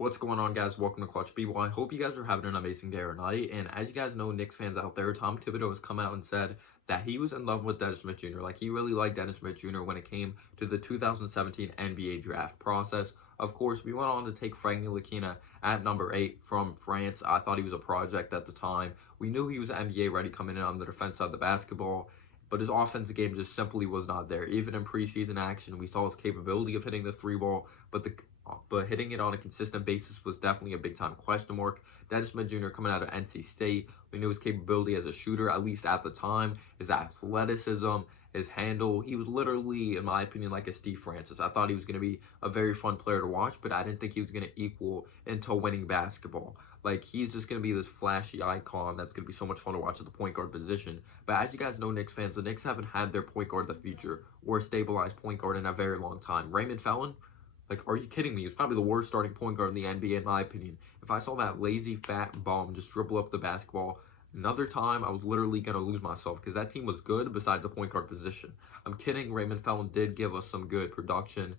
What's going on, guys? Welcome to Clutch People. I hope you guys are having an amazing day or night. And as you guys know, Knicks fans out there, Tom Thibodeau has come out and said that he was in love with Dennis Smith Jr. Like, he really liked Dennis Smith Jr. when it came to the 2017 NBA draft process. Of course, we went on to take Frank Ntilikina at number 8 from France. I thought he was a project at the time. We knew he was NBA ready coming in on the defense side of the basketball, but his offensive game just simply was not there. Even in preseason action, we saw his capability of hitting the three ball, but hitting it on a consistent basis was definitely a big time question mark. Dennis Smith Jr. coming out of NC State, we knew his capability as a shooter, at least at the time, his athleticism, his handle. He was literally, in my opinion, like a Steve Francis. I thought he was going to be a very fun player to watch, but I didn't think he was going to equal until winning basketball. Like, he's just going to be this flashy icon that's going to be so much fun to watch at the point guard position. But as you guys know, Knicks fans, the Knicks haven't had their point guard of the future or a stabilized point guard in a very long time. Raymond Felton, like, are you kidding me? He's probably the worst starting point guard in the NBA, in my opinion. If I saw that lazy, fat bum just dribble up the basketball another time, I was literally going to lose myself because that team was good besides the point guard position. I'm kidding. Raymond Felton did give us some good production,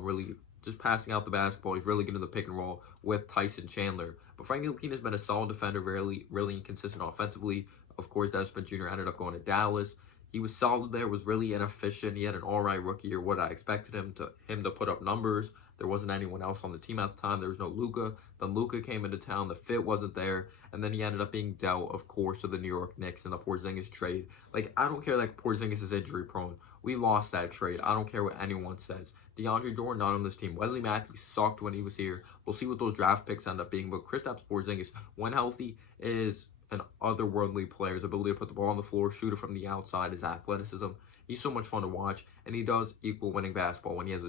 really just passing out the basketball. He's really good in the pick and roll with Tyson Chandler. But Frank Ntilikina has been a solid defender, really inconsistent offensively. Of course, Dennis Smith Jr. ended up going to Dallas. He was solid there, was really inefficient. He had an all-right rookie year. What I expected him to put up numbers. There wasn't anyone else on the team at the time. There was no Luka. Then Luka came into town. The fit wasn't there. And then he ended up being dealt, of course, to the New York Knicks in the Porzingis trade. Like, I don't care that Porzingis is injury prone. We lost that trade. I don't care what anyone says. DeAndre Jordan not on this team. Wesley Matthews sucked when he was here. We'll see what those draft picks end up being. But Kristaps Porzingis, when healthy, is an otherworldly player. His ability to put the ball on the floor, shoot it from the outside, his athleticism. He's so much fun to watch, and he does equal winning basketball when he has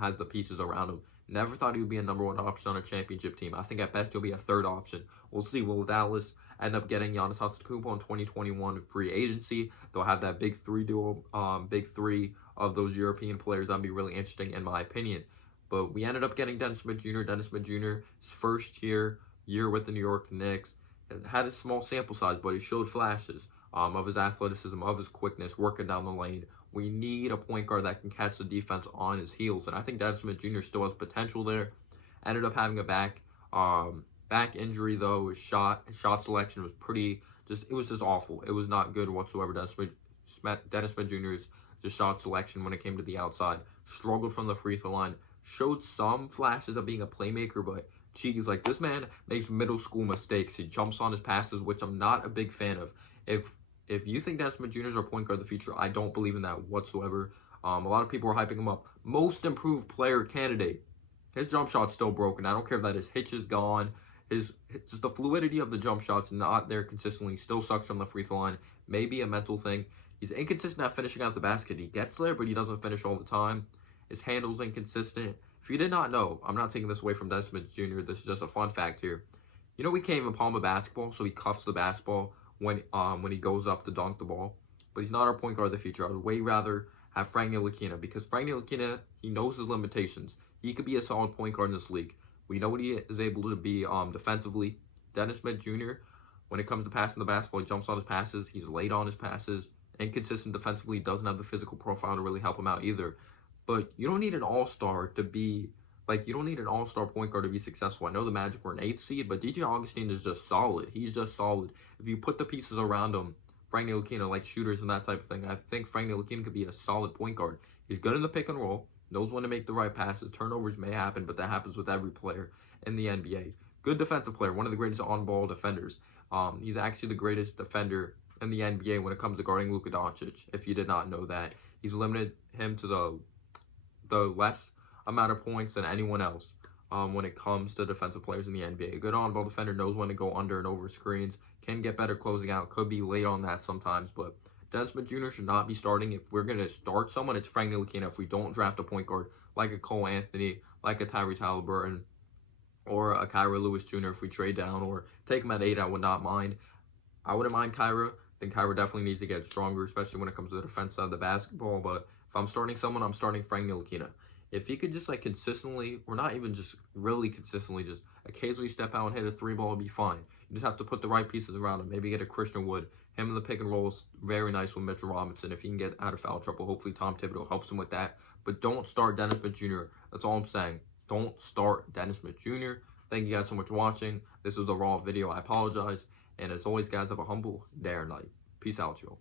has the pieces around him. Never thought he would be a number one option on a championship team. I think at best he'll be a third option. We'll see. Will Dallas end up getting Giannis Antetokounmpo in 2021 free agency? They'll have that big three duo, big three of those European players. That'd be really interesting in my opinion. But we ended up getting Dennis Smith Jr. Dennis Smith Jr. his first year with the New York Knicks. It had a small sample size, but he showed flashes of his athleticism, of his quickness, working down the lane. We need a point guard that can catch the defense on his heels, and I think Dennis Smith Jr. still has potential there. Ended up having a back injury though. His shot selection was it was just awful. It was not good whatsoever. Dennis Smith Jr.'s just shot selection when it came to the outside. Struggled from the free throw line. Showed some flashes of being a playmaker, but geez, like, this man makes middle school mistakes. He jumps on his passes, which I'm not a big fan of. If you think Dennis Smith Jr. is our point guard of the future, I don't believe in that whatsoever. A lot of people are hyping him up. Most improved player candidate. His jump shot's still broken. I don't care if that his hitch is gone. Just the fluidity of the jump shot's not there consistently. Still sucks from the free throw line. Maybe a mental thing. He's inconsistent at finishing out the basket. He gets there, but he doesn't finish all the time. His handle's inconsistent. If you did not know, I'm not taking this away from Dennis Smith Jr. This is just a fun fact here. You know, we can't even palm a basketball, so he cuffs the basketball when he goes up to dunk the ball. But he's not our point guard of the future. I would way rather have Frank Ntilikina, because Frank Ntilikina, he knows his limitations. He could be a solid point guard in this league. We know what he is able to be defensively. Dennis Smith Jr., when it comes to passing the basketball, he jumps on his passes. He's late on his passes. Inconsistent defensively. Doesn't have the physical profile to really help him out either. But you don't need an all-star to be, like, you don't need an all-star point guard to be successful. I know the Magic were an 8th seed, but DJ Augustine is just solid. He's just solid. If you put the pieces around him, Frank Ntilikina, like shooters and that type of thing, I think Frank Ntilikina could be a solid point guard. He's good in the pick and roll, knows when to make the right passes. Turnovers may happen, but that happens with every player in the NBA. Good defensive player, one of the greatest on-ball defenders. He's actually the greatest defender in the NBA when it comes to guarding Luka Doncic, if you did not know that. He's limited him to the less amount of points than anyone else when it comes to defensive players in the NBA. A good on-ball defender knows when to go under and over screens, can get better closing out, could be late on that sometimes, but Dennis Smith Jr. should not be starting. If we're going to start someone, it's Frank Ntilikina. If we don't draft a point guard like a Cole Anthony, like a Tyrese Halliburton, or a Kyra Lewis Jr. if we trade down, or take him at 8, I would not mind. I wouldn't mind Kyra. I think Kyra definitely needs to get stronger, especially when it comes to the defense side of the basketball, but if I'm starting someone, I'm starting Frank Ntilikina. If he could just, like, consistently, or not even just really consistently, just occasionally step out and hit a three ball, would be fine. You just have to put the right pieces around him. Maybe get a Christian Wood. Him in the pick and roll is very nice with Mitchell Robinson. If he can get out of foul trouble, hopefully Tom Thibodeau helps him with that. But don't start Dennis Smith Jr. That's all I'm saying. Don't start Dennis Smith Jr. Thank you guys so much for watching. This was a raw video. I apologize. And as always, guys, have a humble day or night. Peace out, y'all.